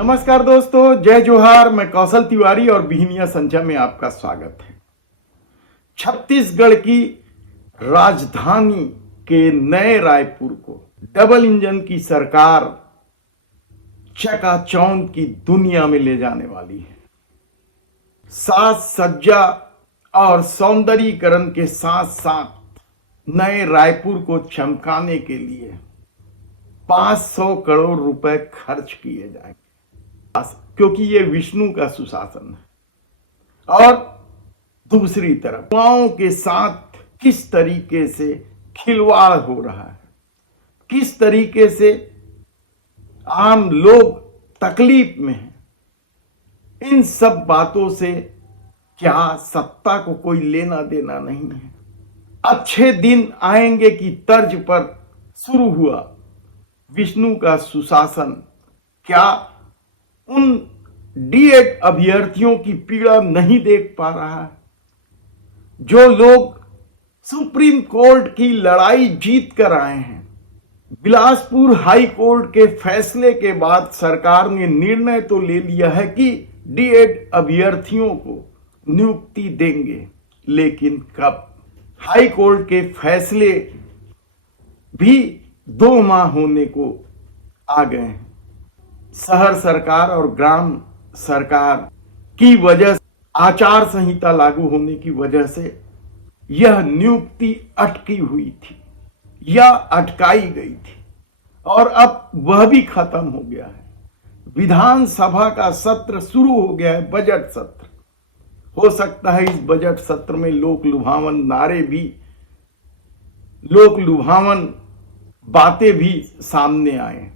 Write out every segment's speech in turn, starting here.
नमस्कार दोस्तों, जय जोहार। मैं कौशल तिवारी और बिहनिया संख्या में आपका स्वागत है। छत्तीसगढ़ की राजधानी के नए रायपुर को डबल इंजन की सरकार चकाचौंध की दुनिया में ले जाने वाली है। साज सज्जा और सौंदर्यीकरण के साथ साथ नए रायपुर को चमकाने के लिए 500 करोड़ रुपए खर्च किए जाएंगे, क्योंकि ये विष्णु का सुशासन है। और दूसरी तरफ युवाओं के साथ किस तरीके से खिलवाड़ हो रहा है, किस तरीके से आम लोग तकलीफ में हैं, इन सब बातों से क्या सत्ता को कोई लेना देना नहीं है। अच्छे दिन आएंगे की तर्ज पर शुरू हुआ विष्णु का सुशासन क्या उन डीएड अभ्यर्थियों की पीड़ा नहीं देख पा रहा है? जो लोग सुप्रीम कोर्ट की लड़ाई जीत कर आए हैं। बिलासपुर हाई कोर्ट के फैसले के बाद सरकार ने निर्णय तो ले लिया है कि डीएड अभ्यर्थियों को नियुक्ति देंगे, लेकिन कब? हाई कोर्ट के फैसले भी 2 माह होने को आ गए हैं। शहर सरकार और ग्राम सरकार की वजह से, आचार संहिता लागू होने की वजह से यह नियुक्ति अटकी हुई थी या अटकाई गई थी, और अब वह भी खत्म हो गया है। विधानसभा का सत्र शुरू हो गया है, बजट सत्र। हो सकता है इस बजट सत्र में लोक लुभावन नारे भी, लोक लुभावन बातें भी सामने आए,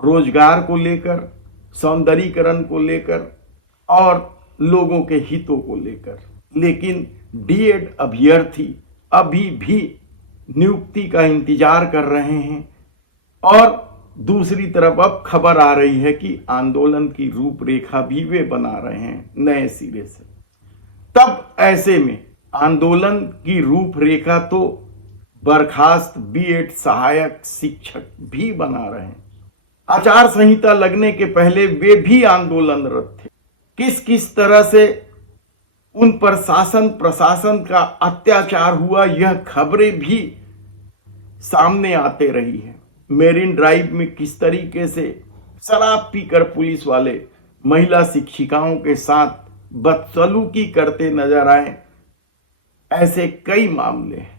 रोजगार को लेकर, सौंदर्यीकरण को लेकर और लोगों के हितों को लेकर। लेकिन डीएड अभ्यर्थी अभी भी नियुक्ति का इंतजार कर रहे हैं। और दूसरी तरफ अब खबर आ रही है कि आंदोलन की रूपरेखा भी वे बना रहे हैं नए सिरे से। तब ऐसे में आंदोलन की रूपरेखा तो बर्खास्त बीएड सहायक शिक्षक भी बना रहे हैं। आचार संहिता लगने के पहले वे भी आंदोलनरत थे। किस किस तरह से उन पर शासन प्रशासन का अत्याचार हुआ, यह खबरें भी सामने आते रही है। मेरिन ड्राइव में किस तरीके से शराब पीकर पुलिस वाले महिला शिक्षिकाओं के साथ बदसलूकी करते नजर आए, ऐसे कई मामले हैं।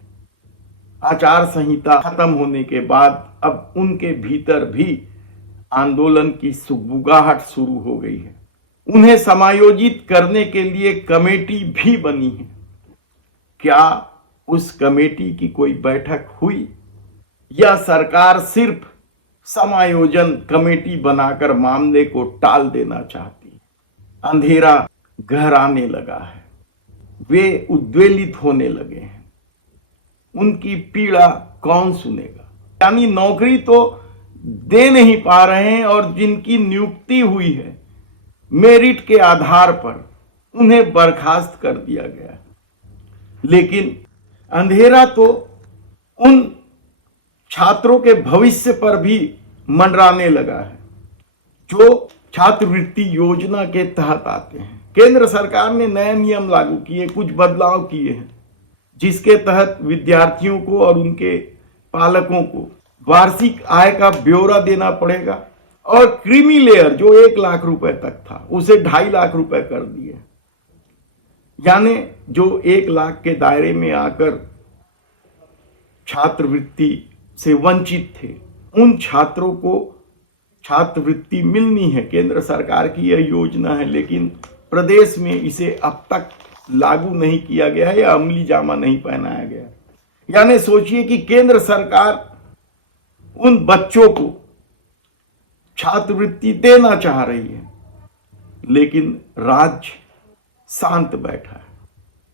आचार संहिता खत्म होने के बाद अब उनके भीतर भी आंदोलन की सुगबुगाहट शुरू हो गई है। उन्हें समायोजित करने के लिए कमेटी भी बनी है। क्या उस कमेटी की कोई बैठक हुई, या सरकार सिर्फ समायोजन कमेटी बनाकर मामले को टाल देना चाहती है? अंधेरा गहराने लगा है, वे उद्वेलित होने लगे हैं। उनकी पीड़ा कौन सुनेगा? यानी नौकरी तो दे नहीं पा रहे हैं, और जिनकी नियुक्ति हुई है मेरिट के आधार पर उन्हें बर्खास्त कर दिया गया। लेकिन अंधेरा तो उन छात्रों के भविष्य पर भी मंडराने लगा है जो छात्रवृत्ति योजना के तहत आते हैं। केंद्र सरकार ने नए नियम लागू किए, कुछ बदलाव किए हैं, जिसके तहत विद्यार्थियों को और उनके पालकों को वार्षिक आय का ब्यौरा देना पड़ेगा, और क्रीमी लेयर जो 1 लाख रुपए तक था उसे 2.5 लाख रुपए कर दिए। यानी जो 1 लाख के दायरे में आकर छात्रवृत्ति से वंचित थे, उन छात्रों को छात्रवृत्ति मिलनी है। केंद्र सरकार की यह योजना है, लेकिन प्रदेश में इसे अब तक लागू नहीं किया गया है या अमली जामा नहीं पहनाया गया। यानी सोचिए कि केंद्र सरकार उन बच्चों को छात्रवृत्ति देना चाह रही है, लेकिन राज्य शांत बैठा है।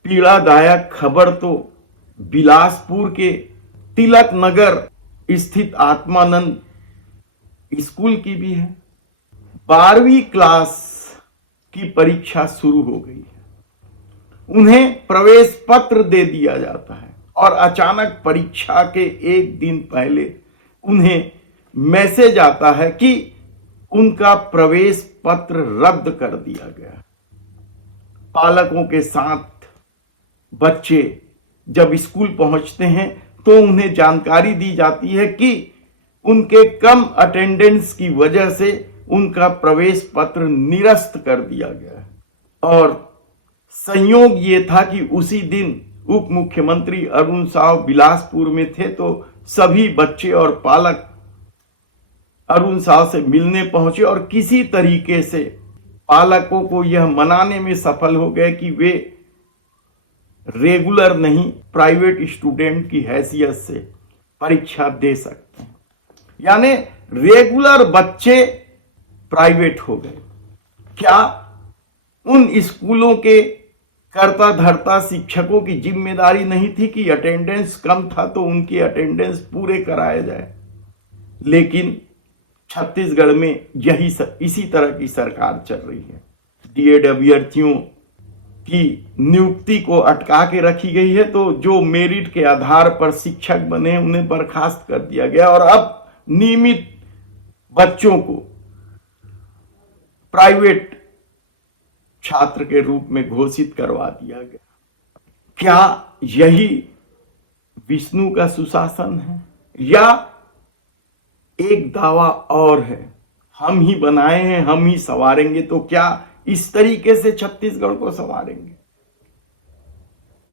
पीड़ादायक खबर तो बिलासपुर के तिलक नगर स्थित आत्मानंद स्कूल की भी है। 12वीं क्लास की परीक्षा शुरू हो गई है। उन्हें प्रवेश पत्र दे दिया जाता है, और अचानक परीक्षा के 1 दिन पहले उन्हें मैसेज आता है कि उनका प्रवेश पत्र रद्द कर दिया गया। पालकों के साथ बच्चे जब स्कूल पहुंचते हैं तो उन्हें जानकारी दी जाती है कि उनके कम अटेंडेंस की वजह से उनका प्रवेश पत्र निरस्त कर दिया गया। और संयोग ये था कि उसी दिन उप मुख्यमंत्री अरुण साव बिलासपुर में थे, तो सभी बच्चे और पालक अरुण साव से मिलने पहुंचे और किसी तरीके से पालकों को यह मनाने में सफल हो गए कि वे रेगुलर नहीं, प्राइवेट स्टूडेंट की हैसियत से परीक्षा दे सकते हैं। यानी रेगुलर बच्चे प्राइवेट हो गए। क्या उन स्कूलों के कर्ता धर्ता शिक्षकों की जिम्मेदारी नहीं थी कि अटेंडेंस कम था तो उनकी अटेंडेंस पूरे कराया जाए? लेकिन छत्तीसगढ़ में इसी तरह की सरकार चल रही है। डीएड अभ्यर्थियों की नियुक्ति को अटका के रखी गई है, तो जो मेरिट के आधार पर शिक्षक बने उन्हें बर्खास्त कर दिया गया और अब नियमित बच्चों को प्राइवेट छात्र के रूप में घोषित करवा दिया गया। क्या यही विष्णु का सुशासन है? या एक दावा और है, हम ही बनाए हैं, हम ही संवारेंगे? तो क्या इस तरीके से छत्तीसगढ़ को संवारेंगे?